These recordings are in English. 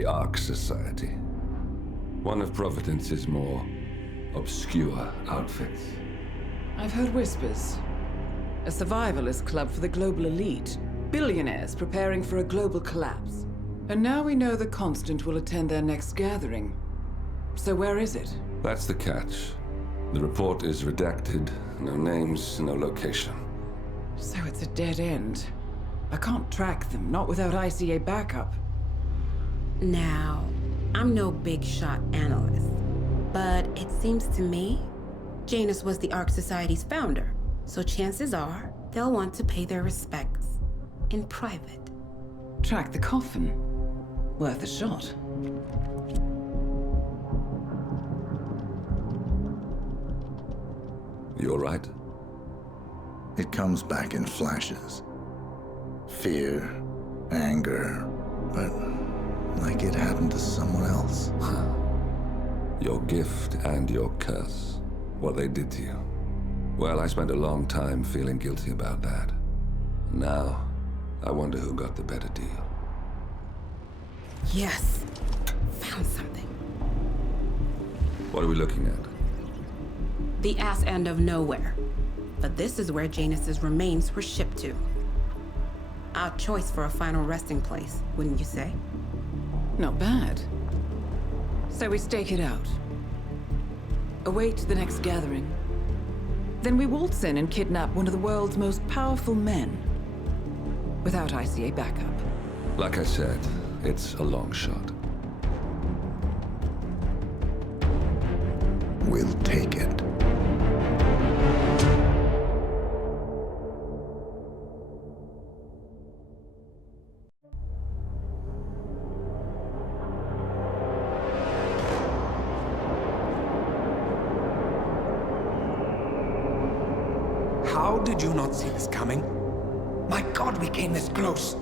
the Ark Society. One of Providence's more obscure outfits. I've heard whispers. A survivalist club for the global elite. Billionaires preparing for a global collapse. And now we know the Constant will attend their next gathering. So where is it? That's the catch. The report is redacted. No names, no location. So it's a dead end. I can't track them, not without ICA backup. Now, I'm no big shot analyst, but it seems to me Janus was the Ark Society's founder, so chances are they'll want to pay their respects in private. Track the coffin. Worth a shot. You all right? It comes back in flashes. Fear, anger, but like it happened to someone else. Your gift and your curse. What they did to you. Well, I spent a long time feeling guilty about that. Now, I wonder who got the better deal. Yes, found something. What are we looking at? The ass end of nowhere. But this is where Janus's remains were shipped to. Our choice for a final resting place, wouldn't you say? Not bad. So we stake it out. Await the next gathering. Then we waltz in and kidnap one of the world's most powerful men. Without ICA backup. Like I said, it's a long shot. We'll take it. How did you not see this coming? My God, we came this close.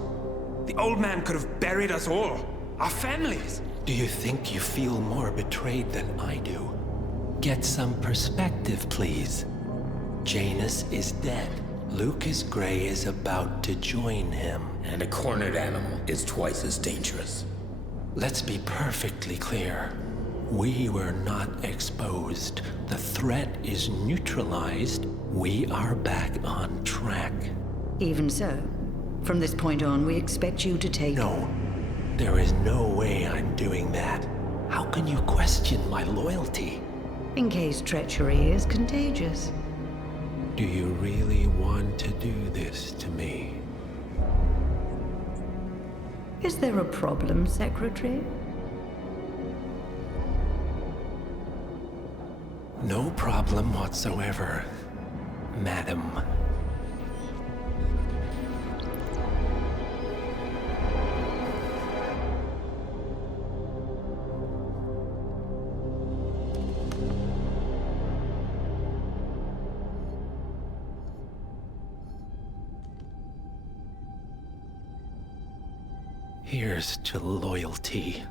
The old man could have buried us all. Our families. Do you think you feel more betrayed than I do? Get some perspective, please. Janus is dead. Lucas Gray is about to join him. And a cornered animal is twice as dangerous. Let's be perfectly clear. We were not exposed. The threat is neutralized. We are back on track. Even so, from this point on, we expect you to take... No, there is no way I'm doing that. How can you question my loyalty? In case treachery is contagious. Do you really want to do this to me? Is there a problem, Secretary? No problem whatsoever, Madam. Here's to loyalty.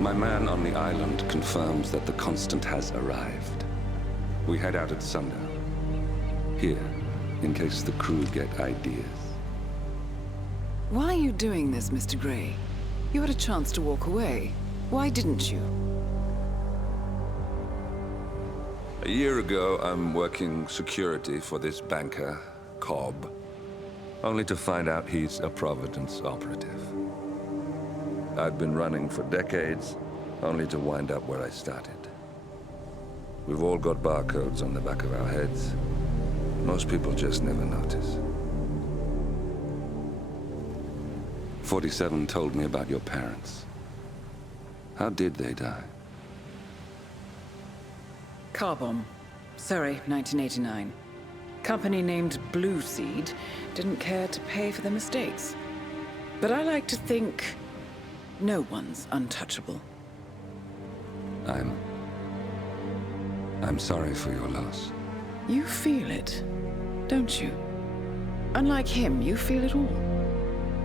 My man on the island confirms that the Constant has arrived. We head out at sundown. Here, in case the crew get ideas. Why are you doing this, Mr. Gray? You had a chance to walk away. Why didn't you? A year ago, I'm working security for this banker, Cobb, only to find out he's a Providence operative. I've been running for decades, only to wind up where I started. We've all got barcodes on the back of our heads. Most people just never notice. 47 told me about your parents. How did they die? Car bomb. Surrey, 1989. Company named Blue Seed didn't care to pay for their mistakes. But I like to think no one's untouchable. I'm sorry for your loss. You feel it, don't you? Unlike him, you feel it all.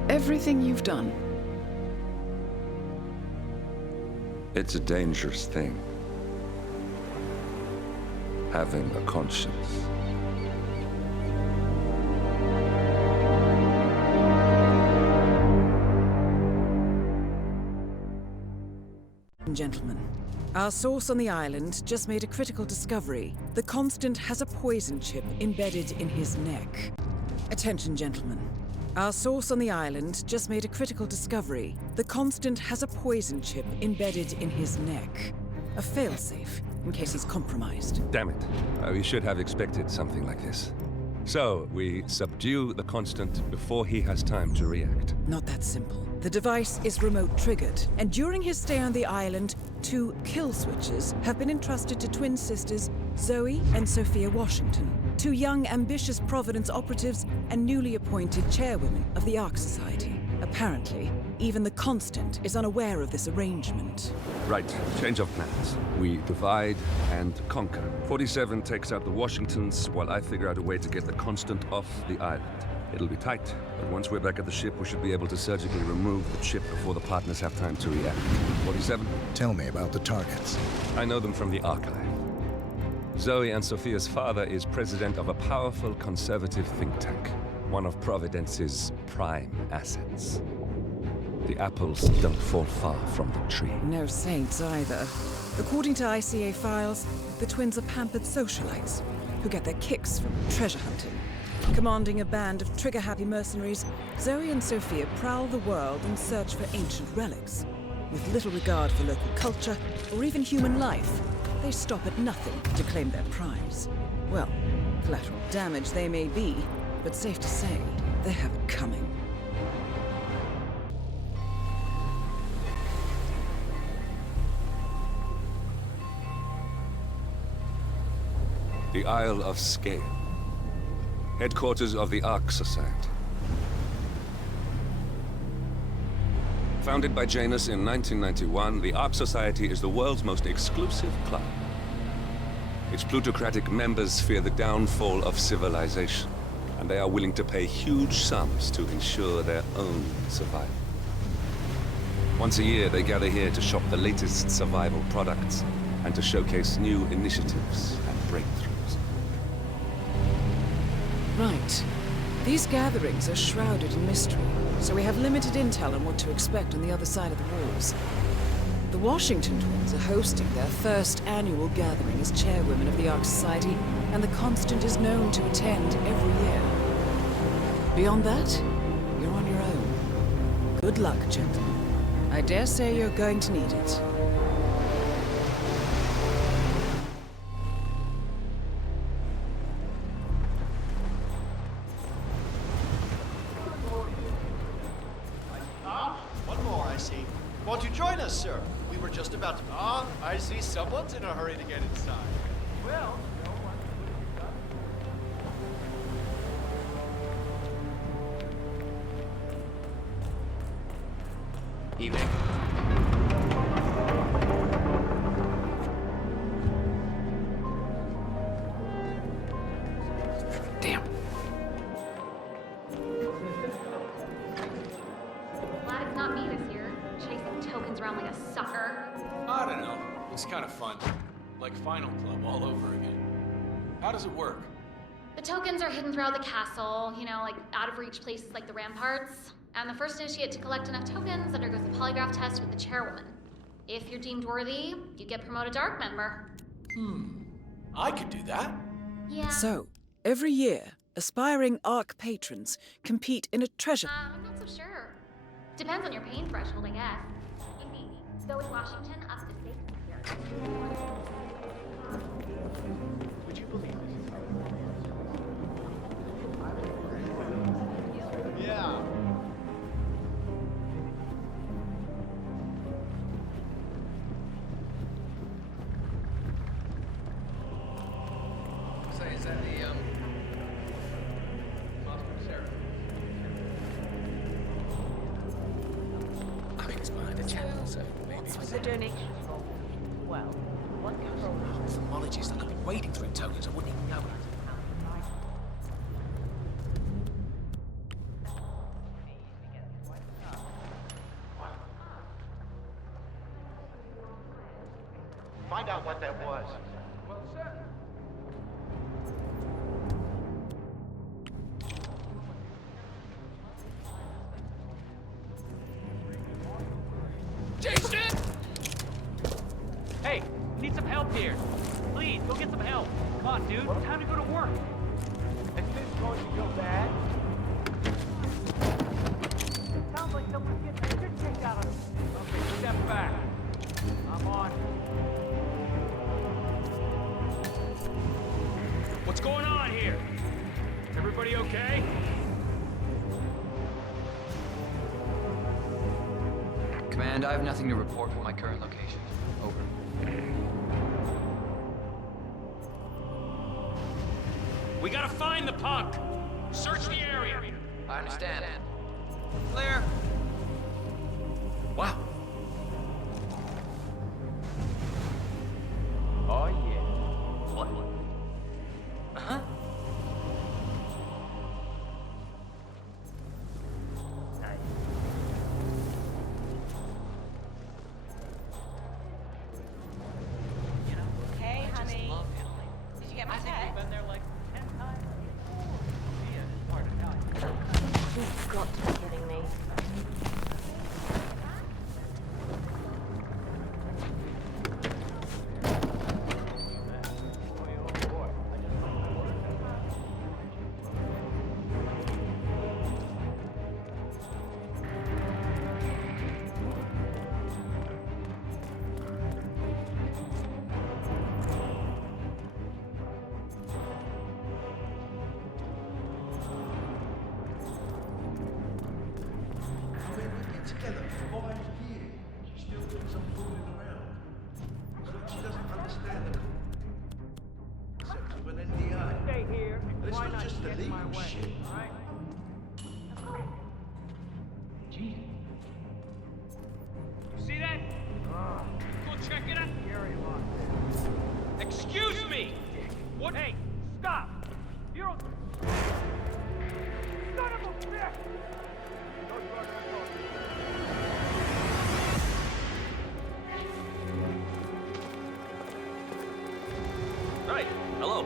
Everything you've done. It's a dangerous thing. Having a conscience. Gentlemen, our source on the island just made a critical discovery. The Constant has a poison chip embedded in his neck. Attention, gentlemen. Our source on the island just made a critical discovery. The Constant has a poison chip embedded in his neck. A failsafe, in case he's compromised. Damn it. We should have expected something like this. So, we subdue the Constant before he has time to react. Not that simple. The device is remote triggered, and during his stay on the island, 2 kill switches have been entrusted to twin sisters Zoe and Sophia Washington, 2 young, ambitious Providence operatives and newly appointed chairwomen of the Ark Society. Apparently, even the Constant is unaware of this arrangement. Right, change of plans. We divide and conquer. 47 takes out the Washingtons, while I figure out a way to get the Constant off the island. It'll be tight, but once we're back at the ship, we should be able to surgically remove the chip before the partners have time to react. 47? Tell me about the targets. I know them from the archive. Zoe and Sophia's father is president of a powerful conservative think tank, one of Providence's prime assets. The apples don't fall far from the tree. No saints either. According to ICA files, the twins are pampered socialites who get their kicks from treasure hunting. Commanding a band of trigger-happy mercenaries, Zoe and Sophia prowl the world in search for ancient relics. With little regard for local culture or even human life, they stop at nothing to claim their prize. Well, collateral damage they may be, but safe to say, they have it coming. The Isle of Scale. Headquarters of the Ark Society. Founded by Janus in 1991, the Ark Society is the world's most exclusive club. Its plutocratic members fear the downfall of civilization, and they are willing to pay huge sums to ensure their own survival. Once a year, they gather here to shop the latest survival products and to showcase new initiatives and breakthroughs. Right. These gatherings are shrouded in mystery, so we have limited intel on what to expect on the other side of the walls. The Washington twins are hosting their first annual gathering as chairwomen of the Ark Society, and the Constant is known to attend every year. Beyond that, you're on your own. Good luck, gentlemen. I dare say you're going to need it. Won't you join us, sir? We were just about to... Ah, I see someone's in a hurry to get inside. Well, no one would have done. Evening. Damn. Glad it's not me this year, chasing tokens around like a sucker. I don't know. It's kind of fun. Like Final Club all over again. How does it work? The tokens are hidden throughout the castle, you know, like out of reach places like the ramparts. And the first initiate to collect enough tokens undergoes a polygraph test with the chairwoman. If you're deemed worthy, you get promoted to Ark member. I could do that. Yeah. So, every year, aspiring Ark patrons compete in a treasure... I'm not so sure. Depends on your pain threshold, I guess. Easy. Zoe Washington up to state here. Would you believe this? Yeah. So is that the, I think it's behind a channel, so maybe it's... The donation. Well, what control? Ophthalmologist, I've been wading through tokens, I wouldn't even know. find out what that was. Well, sir. Jason! Hey, need some help here. Please, go get some help. Come on, dude. Time to go to work. Is this going to go bad? Sounds like someone's getting their shit kicked out of them. Okay, step back. I'm on. What's going on here? Everybody okay? Command, I have nothing to report from my current location. Over. We gotta find the punk. Search the area. I understand. Clear. Wow. Oh, yeah. What? Huh? Hey, honey. Did you get my text? Been there like 10 times. You've got to be kidding me. Together for 5 years. She still thinks I'm fooling around. She doesn't understand the concept of an NDA. Stay here. And it's Why not just the get in my legal way, shit. all right? Gee. You see that? Go check it out. Gary lost it. Excuse me! What? Hey, stop! You don't... Son of a bitch! Right. Hello.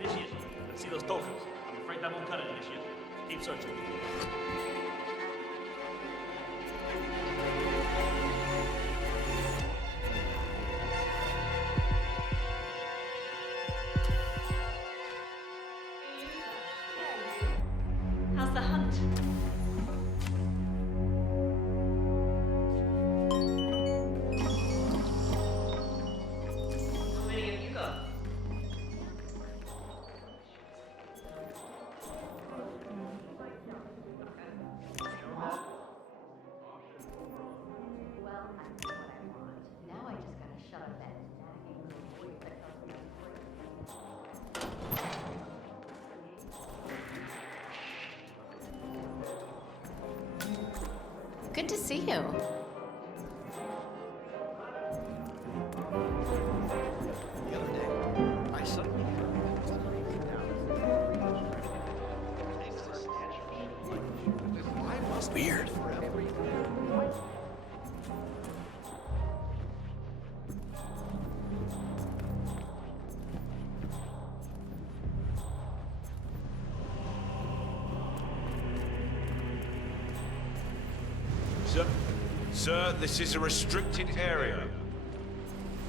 Initiate. Let's see those tokens. I'm afraid that won't cut it, Initiate. Keep searching. How's the hunt? How many have you got? Well, I know what I want. Now I just gotta shut up that nagging little voice that comes from Good to see you. The other day, I suddenly heard that was breaking down. I must Weird. forever. Sir, this is a restricted area.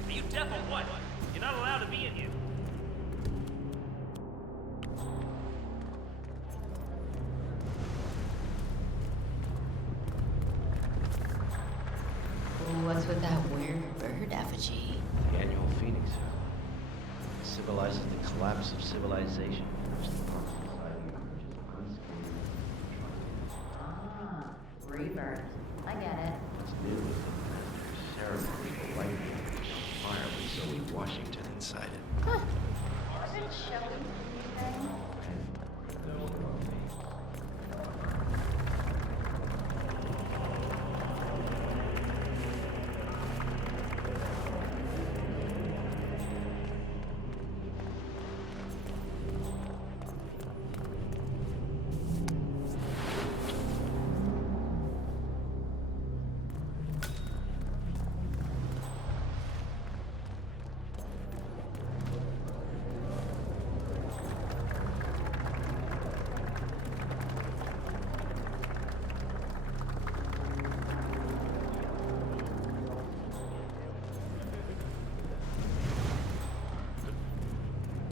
Are you deaf or what? You're not allowed to be in here. What's with that weird bird effigy? The annual Phoenix. Symbolizes the collapse of civilization. Ah, Revers. I get it. What's new with the ceremony for lighting fire with Zoe Washington inside it. Huh. Is it showing anything?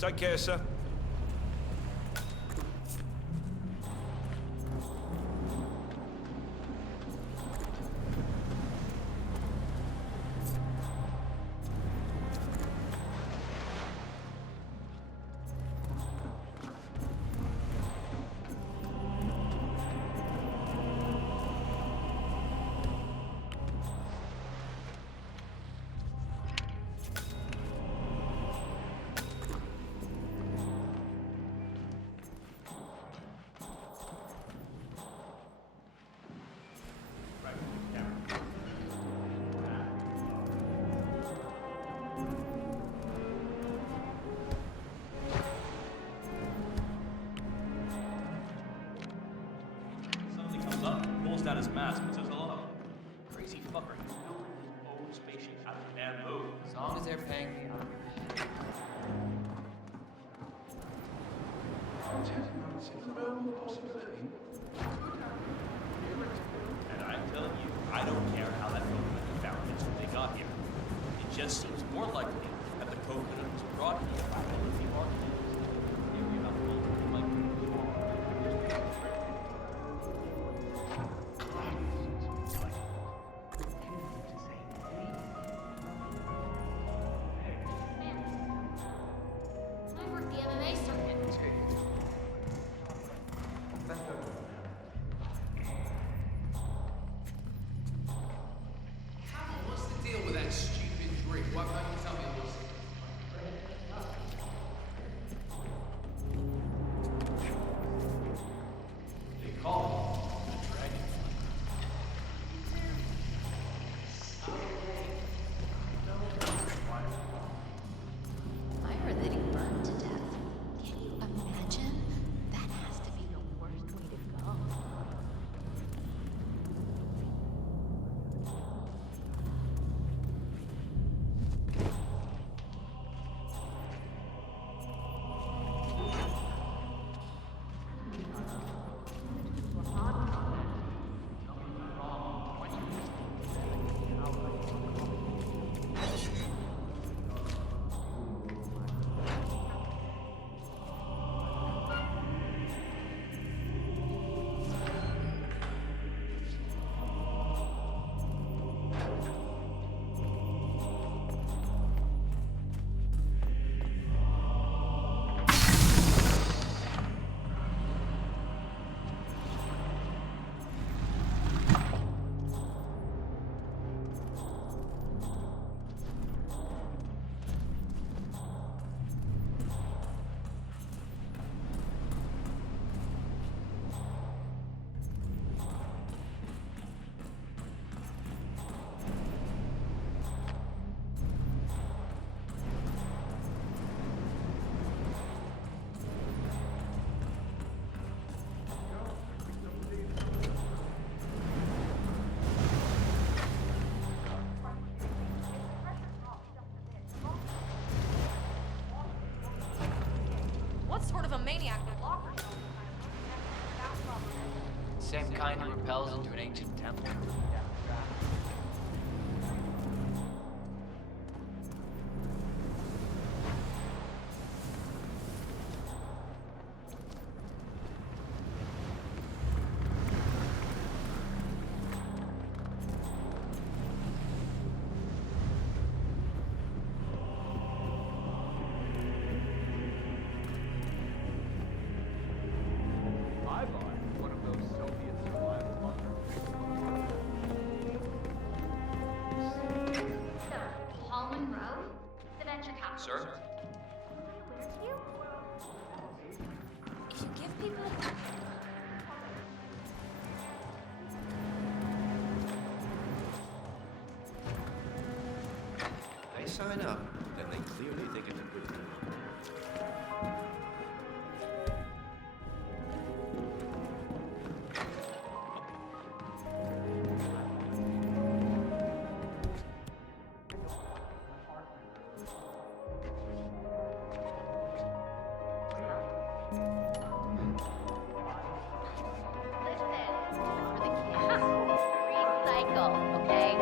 Take care, sir. Something comes up, pulls down his mask, and says hello. Crazy fucker. He's building his own spaceship out of bamboo. As long as they're paying me, I don't give a shit. And I'm telling you, I don't care how that coconut found it when they got here. It just seems more likely that the coconut was brought here by one of the architects. Maybe about the whole like I work the MMA circuit. What's the deal with that stupid drink? Why can't you tell me what's they call it the dragonfly. I heard that he burned to death. Can you imagine? That has to be the worst way to go. What sort of a maniac would lock her? Same kind who repels into an ancient temple. I bought one of those Soviet survival bunkers. So, Paul Monroe, the venture capitalist. Sir? Where to you? You give people. They sign up, then they clearly think it's a good deal. Recycle, okay?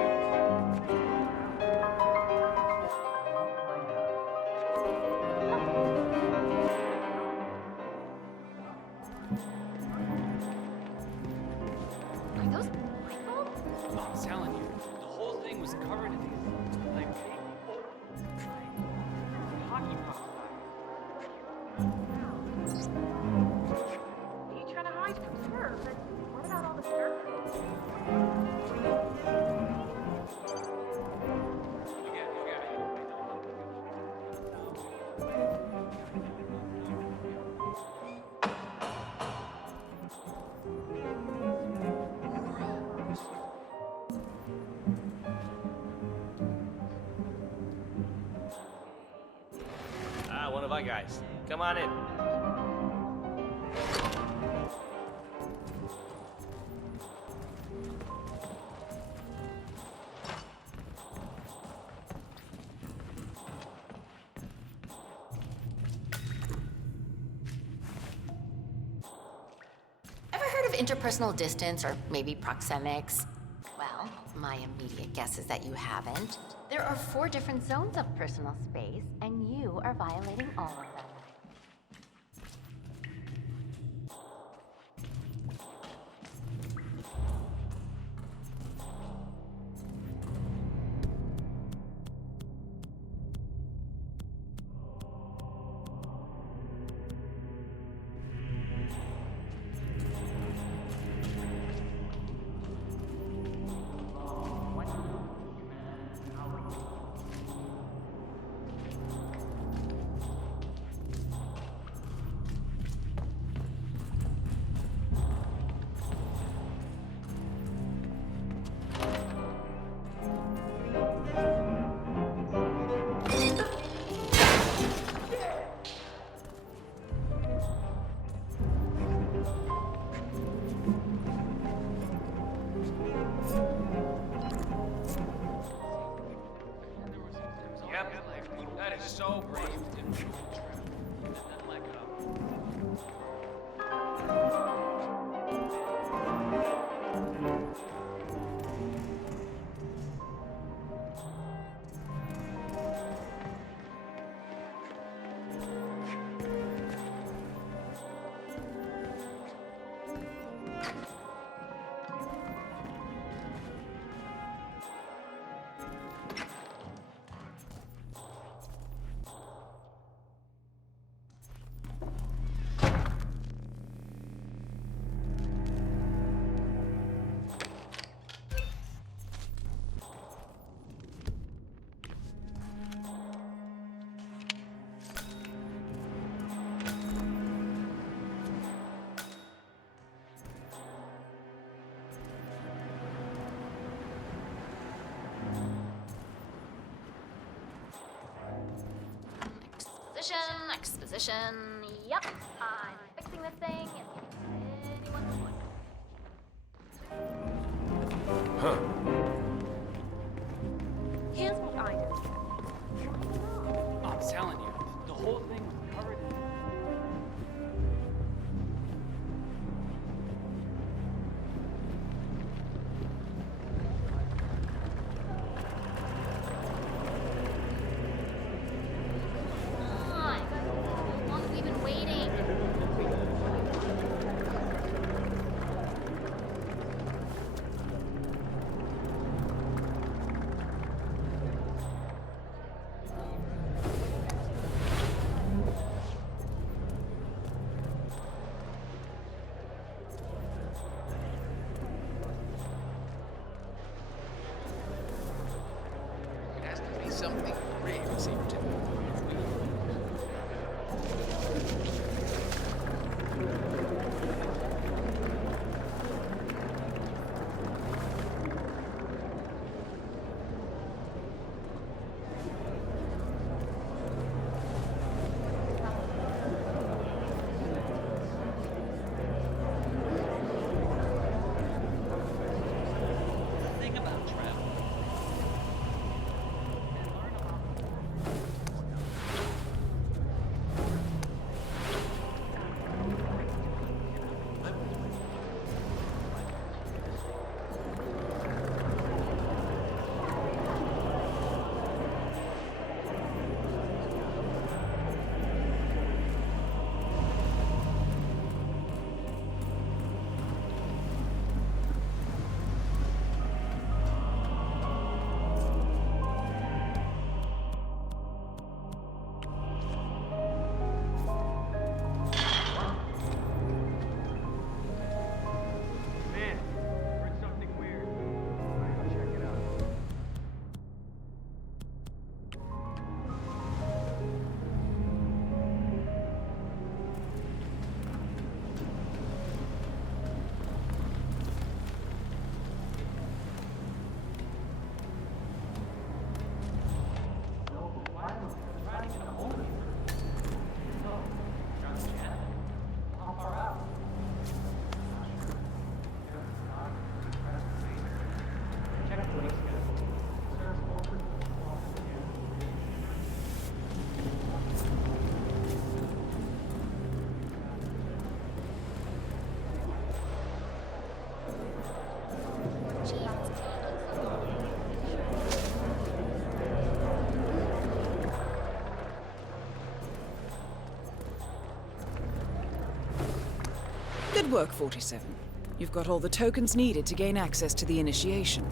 telling you, the whole thing was covered in these, like, hockey puck. What are you trying to hide from her? But what about all the surfers? One of our guys. Come on in. Ever heard of interpersonal distance or maybe proxemics? Well, my immediate guess is that you haven't. There are 4 different zones of personal space, and you are violating all of them. That is so brave. Didn't feel the trap. And then let go. Exposition. Yep, I'm fixing this thing if anyone was wondering. Huh. Here's what I know. I'm telling you, the whole thing was covered in... Good work, 47. You've got all the tokens needed to gain access to the initiation.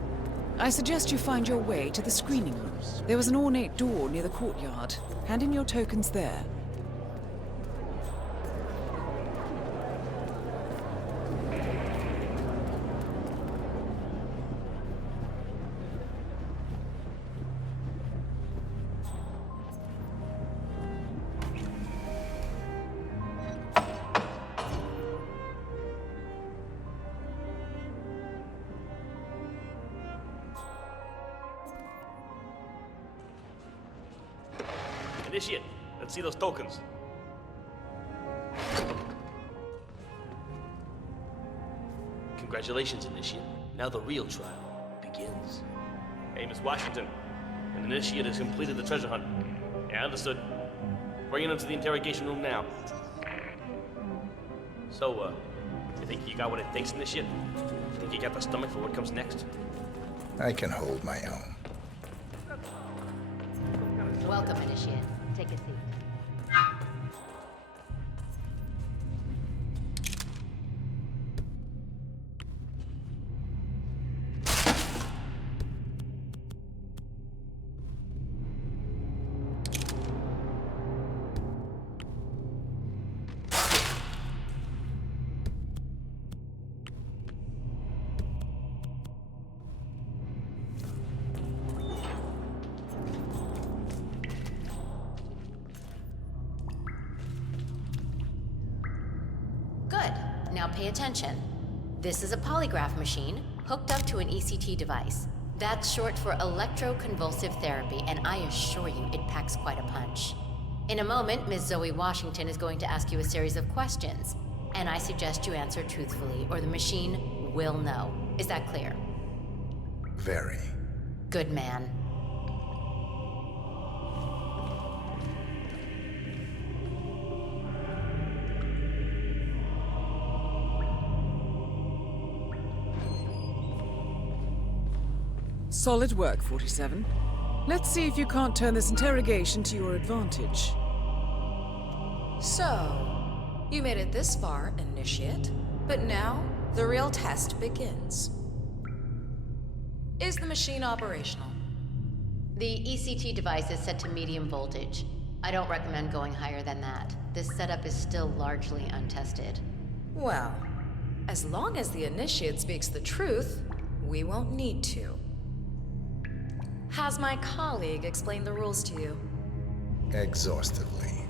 I suggest you find your way to the screening room. There was an ornate door near the courtyard. Hand in your tokens there. Initiate, let's see those tokens. Congratulations, Initiate. Now the real trial begins. Hey, Miss Washington, an Initiate has completed the treasure hunt. Yeah, understood. Bringing him to the interrogation room now. So, you think you got what it takes, Initiate? Think you got the stomach for what comes next? I can hold my own. Welcome, Initiate. Take a seat. Good. Now pay attention. This is a polygraph machine hooked up to an ECT device. That's short for electroconvulsive therapy, and I assure you it packs quite a punch. In a moment, Ms. Zoe Washington is going to ask you a series of questions, and I suggest you answer truthfully, or the machine will know. Is that clear? Very. Good man. Solid work, 47. Let's see if you can't turn this interrogation to your advantage. So, you made it this far, Initiate, but now the real test begins. Is the machine operational? The ECT device is set to medium voltage. I don't recommend going higher than that. This setup is still largely untested. Well, as long as the Initiate speaks the truth, we won't need to. Has my colleague explained the rules to you? Exhaustively.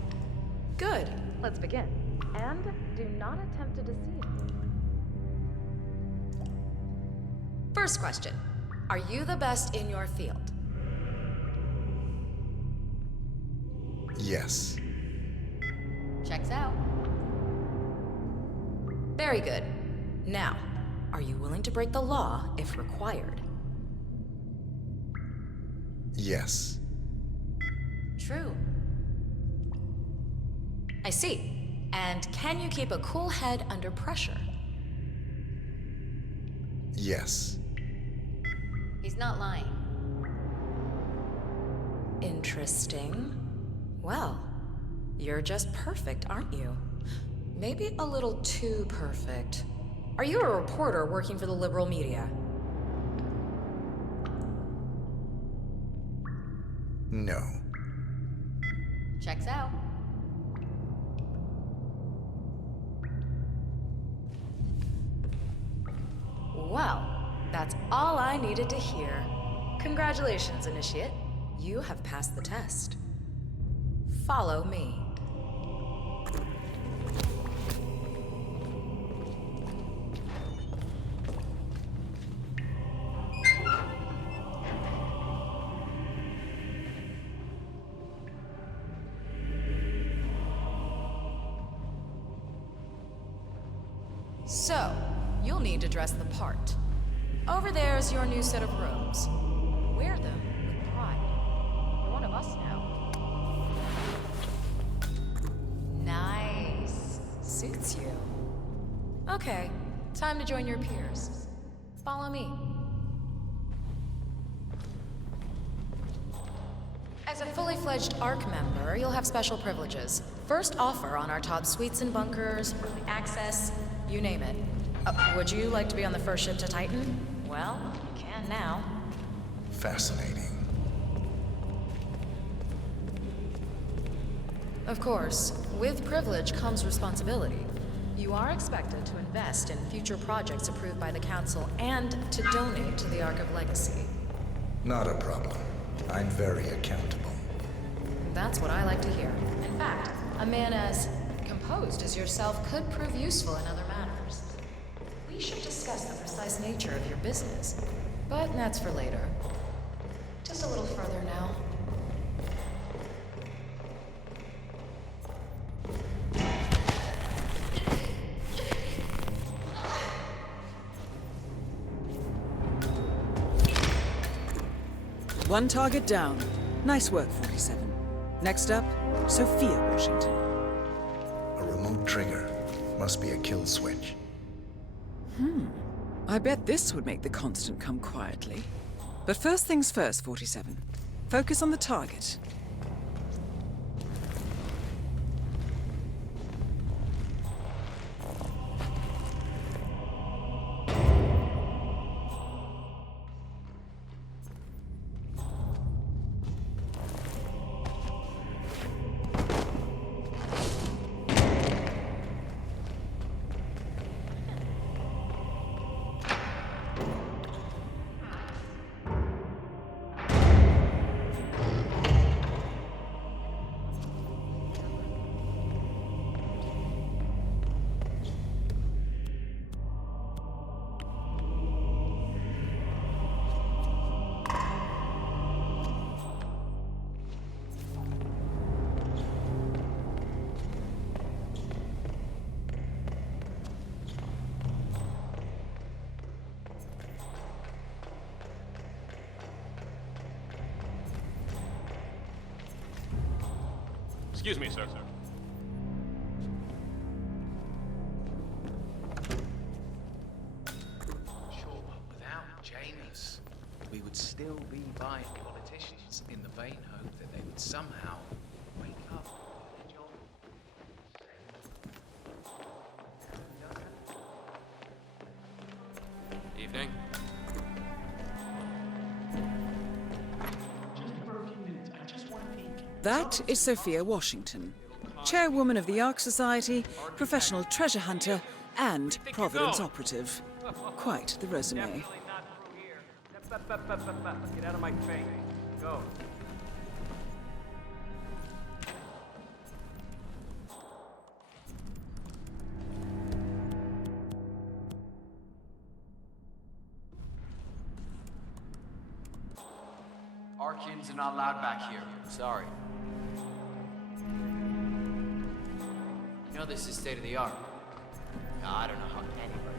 Good. Let's begin. And do not attempt to deceive. First question. Are you the best in your field? Yes. Checks out. Very good. Now, are you willing to break the law if required? Yes. True. I see. And can you keep a cool head under pressure? Yes. He's not lying. Interesting. Well, you're just perfect, aren't you? Maybe a little too perfect. Are you a reporter working for the liberal media? No. Checks out. Well, that's all I needed to hear. Congratulations, Initiate. You have passed the test. Follow me. So, you'll need to dress the part. Over there's your new set of robes. Wear them with pride. You're one of us now. Nice. Suits you. Okay, time to join your peers. Follow me. As a fully fledged ARC member, you'll have special privileges. First offer on our top suites and bunkers, early access, you name it. Would you like to be on the first ship to Titan? Well, you can now. Fascinating. Of course, with privilege comes responsibility. You are expected to invest in future projects approved by the Council and to donate to the Ark of Legacy. Not a problem. I'm very accountable. That's what I like to hear. In fact, a man as composed as yourself could prove useful in other matters. We should discuss the precise nature of your business, but that's for later. Just a little further now. One target down. Nice work, 47. Next up, Sophia Washington. A remote trigger. Must be a kill switch. I bet this would make the Constant come quietly. But first things first, 47. Focus on the target. Excuse me, sir. Sure, but without Janus, we would still be buying politicians in the vain hope that they would somehow wake up. Evening. That is Sophia Washington, chairwoman of the Ark Society, professional treasure hunter, and Providence operative. Quite the resume. Definitely not through here. Get out of my face. Go. Arcans are not allowed back here. Sorry. You know this is state of the art. I don't know how anybody.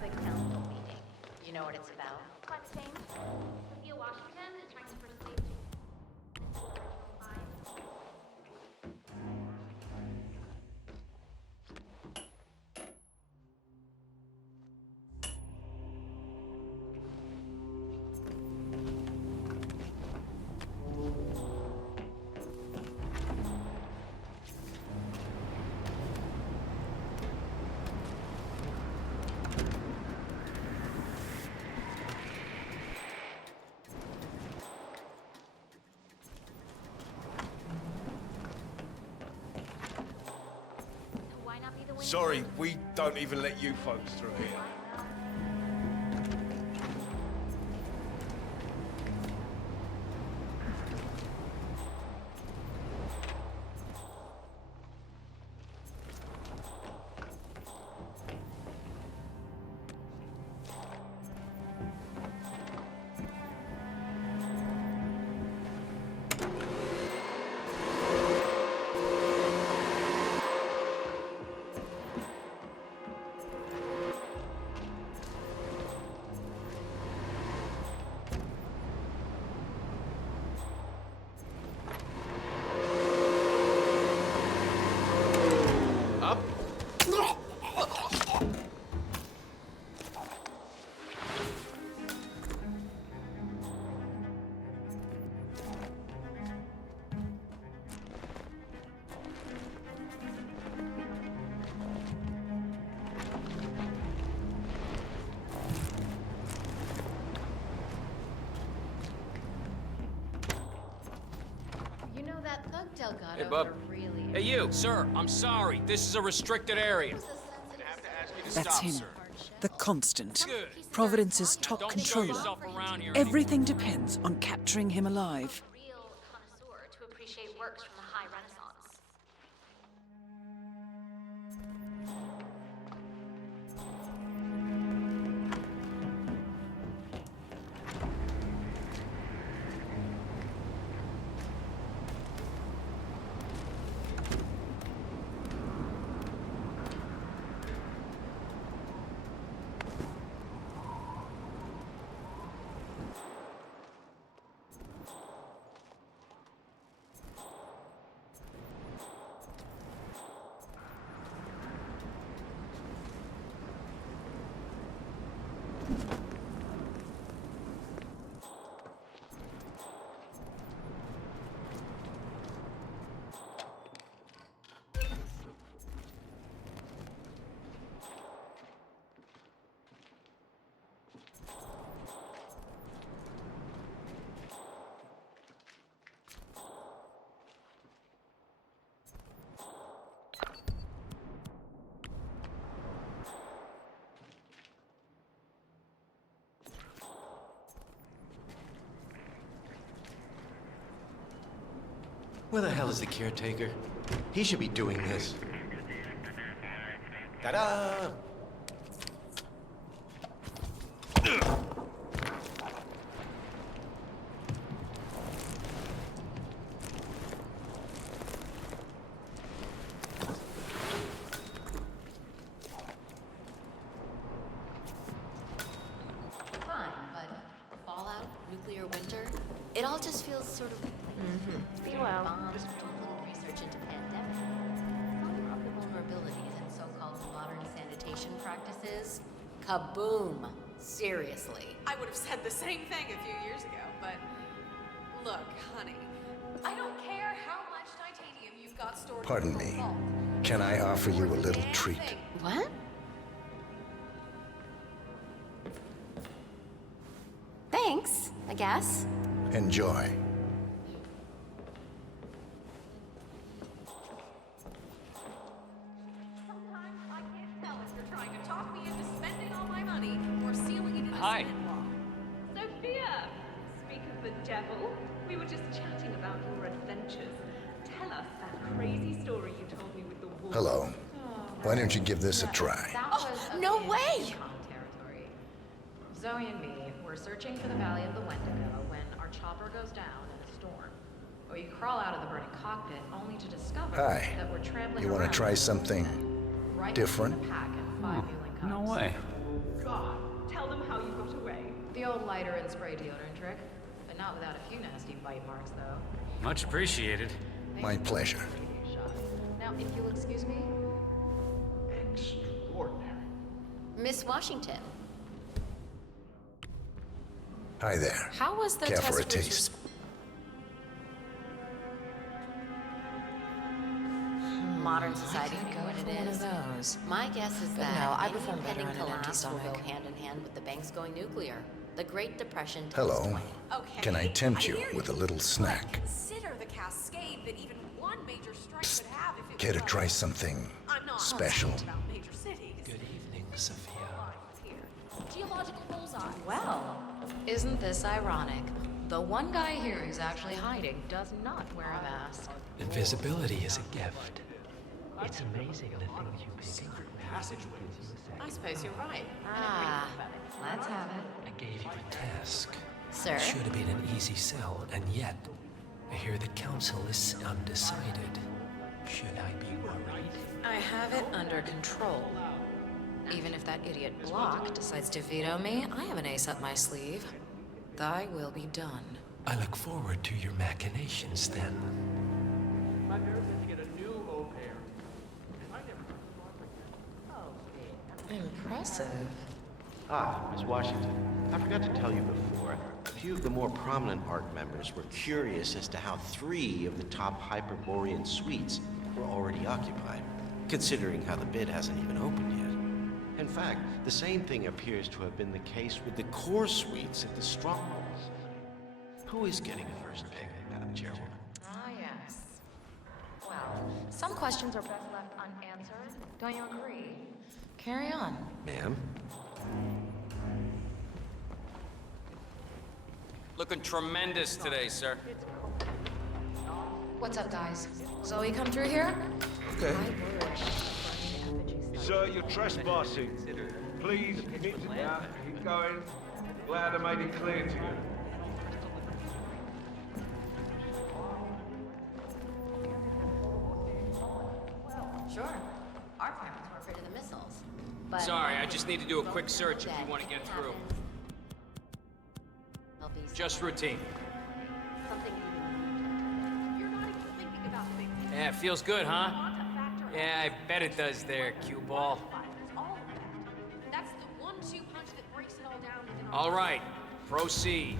The council meeting. You know what it's about? What thing? Sophia Washington is trying to persuade you. This is the original five. Sorry, we don't even let you folks through here. tell God Hey, over bub. really. Hey, you! Sir, I'm sorry. This is a restricted area. That's him. Sir. The Constant. Good. Providence's top Don't show controller. yourself around here Everything depends on capturing him alive. Real connoisseur to appreciate works from the High Renaissance. Where the hell is the caretaker? He should be doing this. Ta-da! Fine, but fallout, nuclear winter, it all just feels sort of. Be well. Bombs, doing a little research into pandemic. Some of the vulnerabilities in so-called modern sanitation practices. Kaboom! Seriously. I would have said the same thing a few years ago, but look, honey, I don't care how much titanium you've got stored. Pardon me. Can I offer you a little treat? What? Thanks, I guess. Enjoy. Sometimes I can't tell if you're trying to talk me into spending all my money or sealing it in a Hi. cement block. Sophia! Speak of the devil, we were just chatting about your adventures. Tell us that crazy story you told me with the wolf. Hello. Why don't you give this a try? Oh, no way! Territory. Zoe and me were searching for the Valley of the Wendigo when our chopper goes down in a storm. We crawl out of the burning cockpit only to discover Hi. that we're trampling You want around to try something right different? in the pack and 5 mewling cubs. No way. God, tell them how you got away. The old lighter and spray deodorant trick, but not without a few nasty bite marks, though. Much appreciated. My pleasure. Now, if you'll excuse me. Extraordinary. Miss Washington. Hi there. How was the Care test for a with your taste? Modern society I could being go what for it one is. of those. My guess is But that no, I any perform better impending on an empty collapse will go stomach. hand in hand with the banks going nuclear. The Great Depression times Hello. 20. Okay. Can I tempt I you hear with a little snack? Consider the cascade that even one major strike could have if it Care to was try right. something I'm not special? about major cities. Good evening, Sophia. Geological bullseye. Well, isn't this ironic? The one guy here who's actually hiding does not wear a mask. Invisibility is a gift. It's amazing the things you pick up. I suppose you're right. Ah, let's have it. I gave you a task. Sir? It should have been an easy sell, and yet, I hear the council is undecided. Should I be worried? I have it under control. Even if that idiot Block decides to veto me, I have an ace up my sleeve. Thy will be done. I look forward to your machinations then. My parents had to get a new au pair. And I never Impressive. Ah, Miss Washington. I forgot to tell you before. A few of the more prominent ARC members were curious as to how 3 of the top Hyperborean suites were already occupied, considering how the bid hasn't even opened yet. In fact, the same thing appears to have been the case with the core suites at the Strongholds. Who is getting first pick, Madam Chairwoman? Ah, yes. Some questions are best left unanswered. Don't you agree? Carry on. Ma'am? Looking tremendous today, sir. What's up, guys? Zoe come through here? Okay. Sir, you're trespassing. Please, keep going. Glad I made it clear to you. Sure. Our parents were afraid of the missiles. But Sorry, I just need to do a quick search if you want to get through. Just routine. Something You're not even thinking about things. Yeah, feels good, huh? Yeah, I bet it does there, cue ball. That's the 1-2 punch that breaks it all down within our All right, proceed.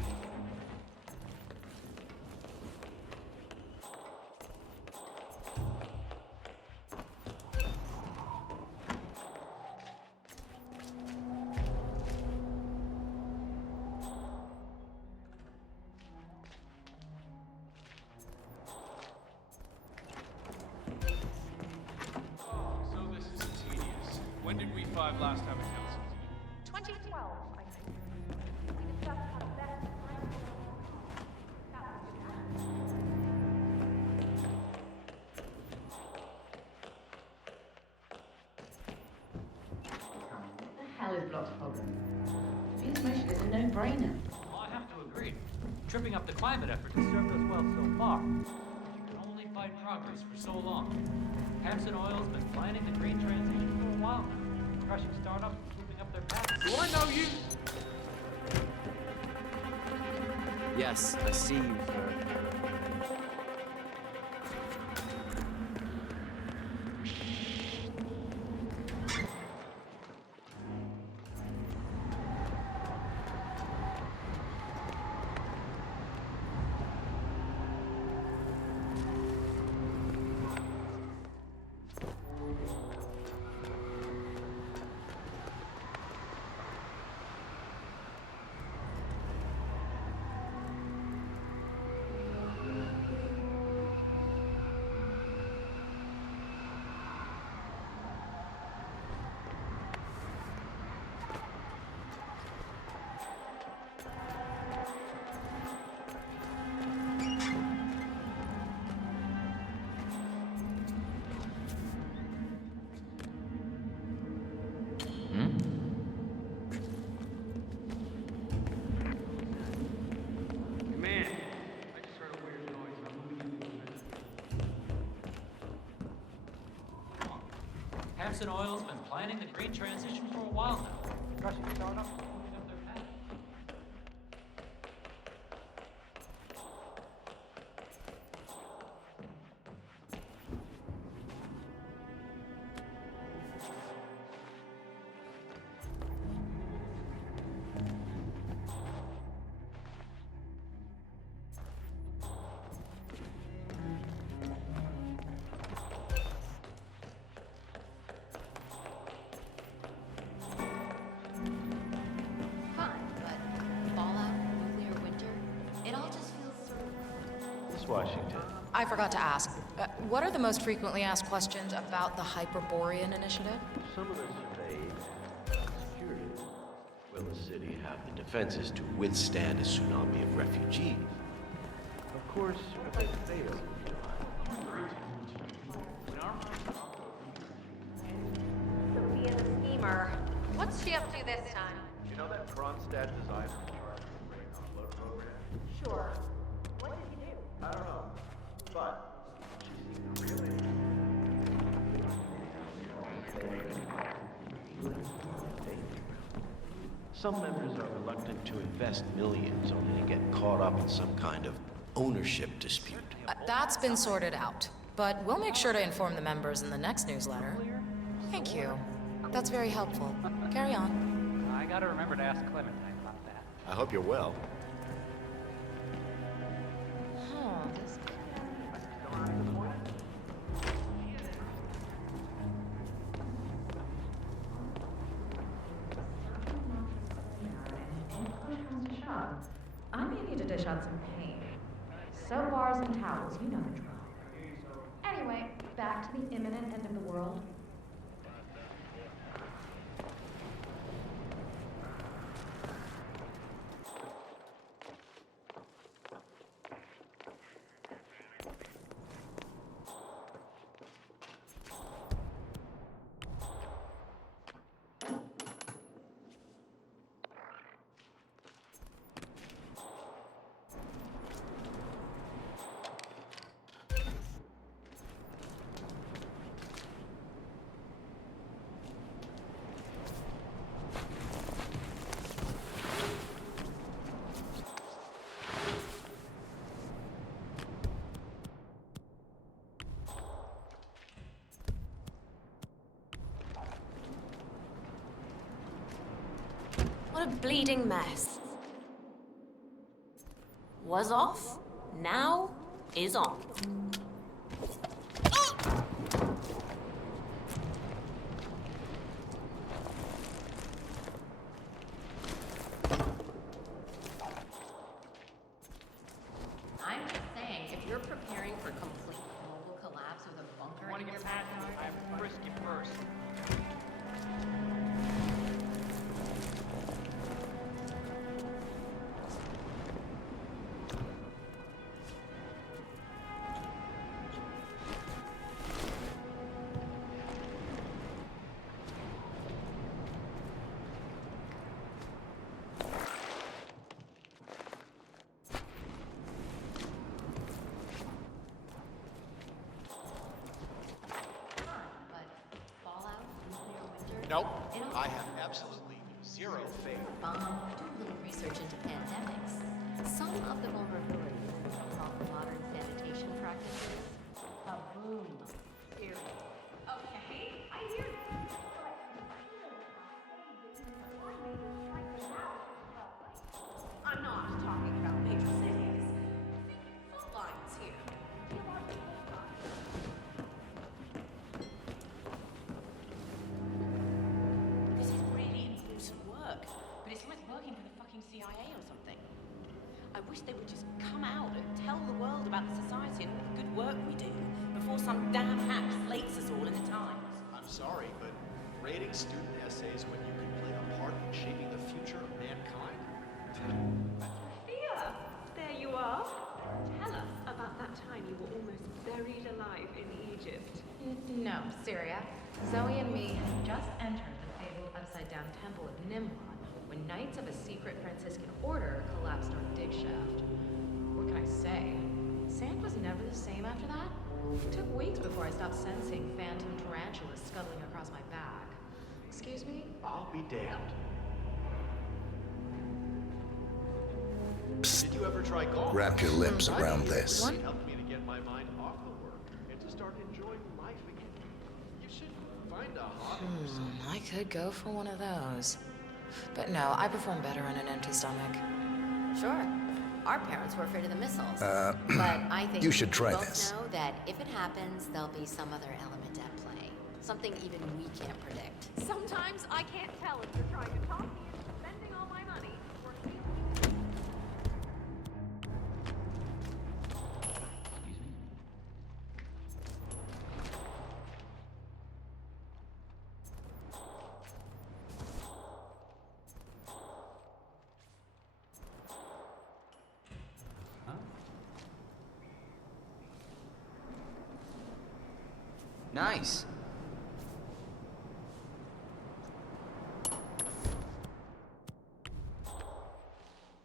So this is tedious. When did we five last have a council meeting? 2012, I think. We discussed how to best What the hell is Block's problem? Fuse motion is a no-brainer. Well, I have to agree. Tripping up the climate effort has served us well so far. But you can only fight progress for so long. Hampson Oil's been planning the green transition for a while now. Crushing startups and moving up their path. Do I know you? Yes, I see you, sir. Man, I just heard a weird noise. I'm moving into a minute. Hampson Oil's been planning the green transition for a while now. Crushing startups and moving up their path. fun, but fallout, nuclear winter, it all just feels sort of... Miss Washington. I forgot to ask. What are the most frequently asked questions about the Hyperborean initiative? Some of the surveyed security. Will the city have the defenses to withstand a tsunami of refugees? Of course, if they fail, Sophia the schemer. What's she up to this time? You know that Kronstadt designer in charge of the brain offload program? Sure. What did he do? I don't know, but she seemed really... some members are reluctant to invest millions only to get caught up in some kind of ownership dispute. That's been sorted out, but we'll make sure to inform the members in the next newsletter. Thank you. That's very helpful. Carry on. I gotta remember to ask Clementine about that. I hope you're well. Huh. I may need to dish out some paint. Soap bars and towels, you know the drill. Anyway, back back to the imminent end of the world? What a bleeding mess. Was off, now is on. I'm just saying, if you're preparing for complete global collapse with a bunker Want in to your get past me? backyard, I'm frisky first. Nope. I have absolutely zero faith. bomb, do a little research into pandemics. Some of the vulnerabilities of modern sanitation practices. Kaboom. Serious. Okay, I hear you. I'm not talking about major cities. Fault lines here. This is really important work, but it's like working for the fucking CIA or something. I wish they would just come out and tell the world about the society and all the good work we do before some damn hack slates us all in the Times. I'm sorry, but rating student essays when you can play a part in shaping the future of mankind? Sophia, there you are. Tell us about that time you were almost buried alive in Egypt. No, Syria. Zoe and me had just entered the fabled upside-down temple of Nimrod when knights of a secret Franciscan order collapsed our dig shaft. What can I say? Sand was never the same after that. It took weeks before I stopped sensing phantom tarantulas scuttling across my back. Excuse me? I'll be damned. Did you ever try golf? Wrap your lips around this. It helped me to get my mind off the work and to start enjoying life again. You should find a hobby or something. I could go for one of those. But no, I perform better on an empty stomach. Sure. Our parents were afraid of the missiles. Uh, but I think you should try we both this. know that if it happens, there'll be some other element at play. Something even we can't predict. Sometimes I can't tell if you're trying to talk me into spending all my money or Nice.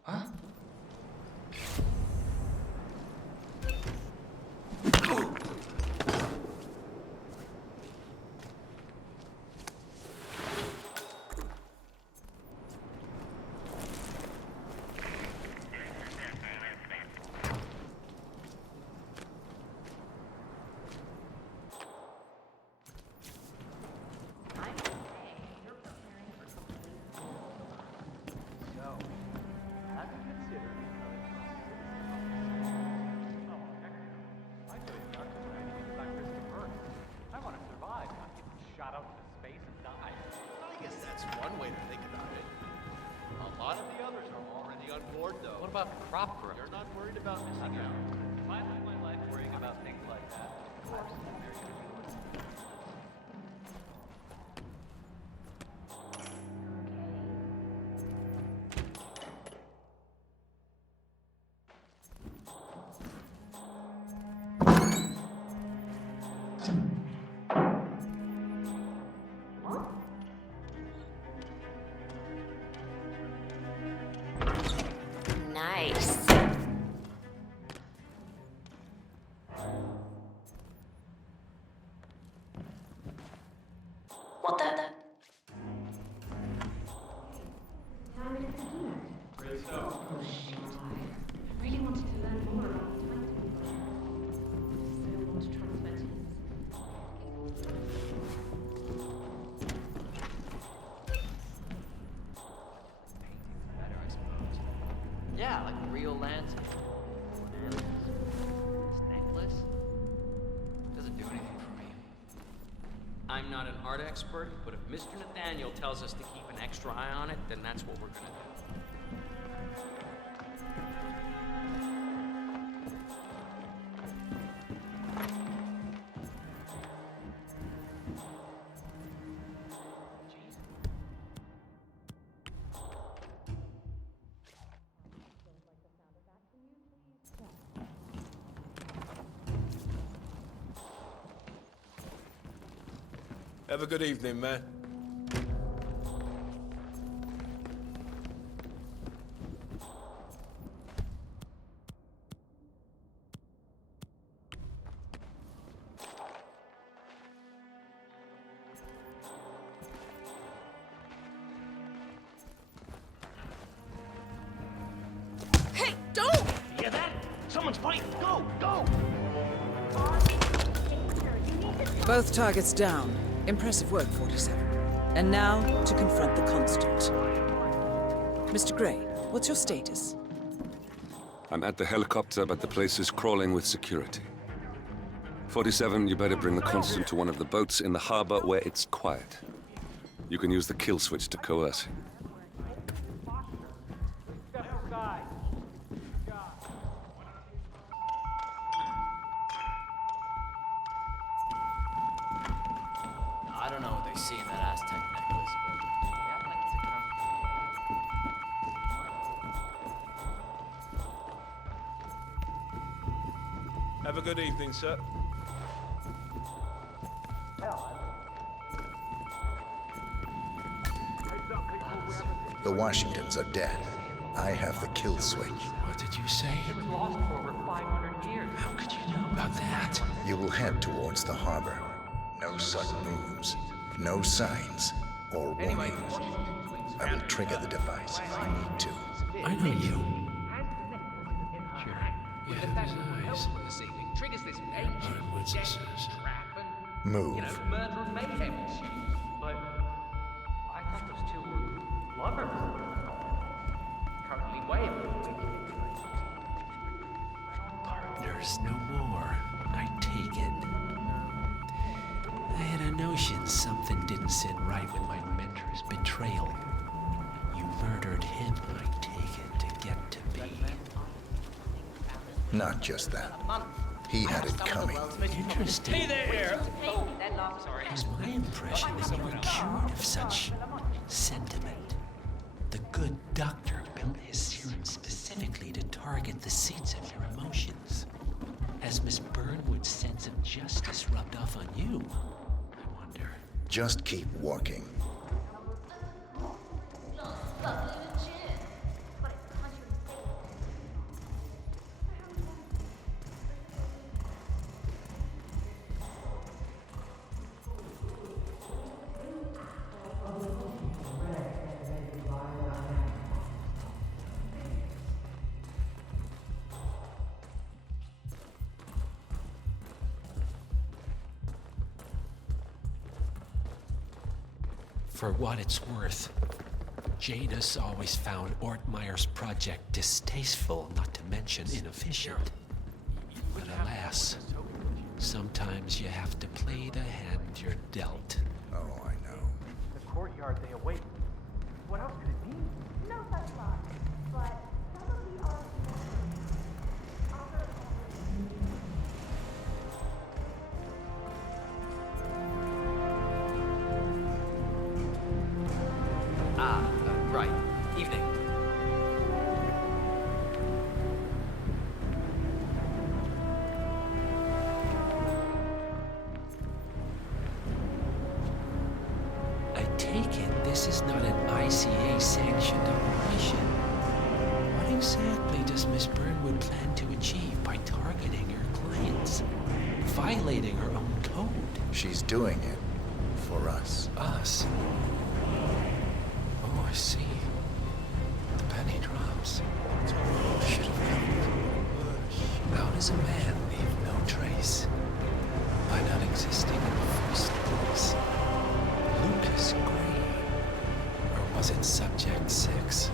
Huh? What about crop growth? You're not worried about missing out. If I live my life worrying about things like that, I'm very Nice. What the? Great stuff. I really wanted to learn more about the Titan. So want to transfer to Better, I suppose. Yeah, like a real landscape. This necklace doesn't do anything for me. I'm not an art expert, but if Mr. Nathaniel tells us to keep an extra eye on it, then that's what we're gonna do. Have a good evening, man. Hey, don't! You hear that? Someone's fighting. Go, go! Both targets down. Impressive work, 47. And now, to confront the Constant. Mr. Gray, what's your status? I'm at the helicopter, but the place is crawling with security. 47, you better bring the Constant to one of the boats in the harbor where it's quiet. You can use the kill switch to coerce him. I don't know what they see in that Aztec necklace, but they act like it's a crown. Have a good evening, sir. The Washingtons are dead. I have the kill switch. What did you say? It was lost for over 500 years. How could you know about that? You will head towards the harbor. No sudden moves, no signs or warnings. I will trigger the device if I need to. I know you. Sure. Yeah, his eyes. This evening triggers this ancient death trap and, Move. you know, murder and mayhem ensues. But I thought those two were lovers. Currently waiving. Partners no more, I take it. I had a notion something didn't sit right with my mentor's betrayal. You murdered him, I take it, to get to me. Not just that. He had it coming. Interesting. Hey there! Oh, that love, sorry. It was my impression that you were cured of such sentiment. The good doctor built his serum specifically to target the seats of your emotions. Has Miss Burnwood's sense of justice rubbed off on you? I wonder. Just keep walking. For what it's worth, Janus always found Ortmeyer's project distasteful, not to mention inefficient. But alas, sometimes you have to play the hand you're dealt. Oh, I know. The courtyard they await. What else could it mean? No such luck, but some of the Right. Evening. take it this is not an ICA-sanctioned operation. What exactly does Miss Burnwood plan to achieve by targeting her clients? Violating her own code? She's doing it for us. Us? Oh, I see. The penny drops. Should have helped. How does a man leave no trace? By not existing in the first place. Lucas Gray. Or was it Subject 6?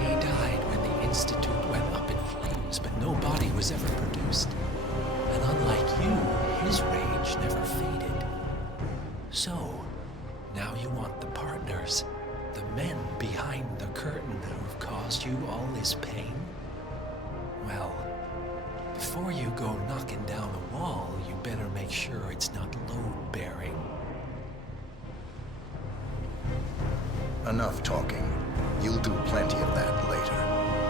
He died when the Institute went up in flames, but no body was ever produced. And unlike you, his rage never faded. So, now you want the partners, the men behind the curtain who've caused you all this pain? Well, before you go knocking down a wall, you better make sure it's not load-bearing. Enough talking. You'll do plenty of that later.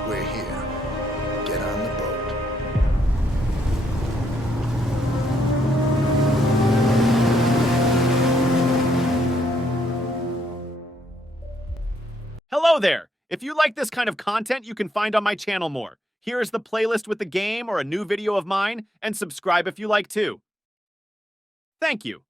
We're here. Get on the boat. Hello there! If you like this kind of content you can find on my channel more. Here is the playlist with the game or a new video of mine, and subscribe if you like too. Thank you.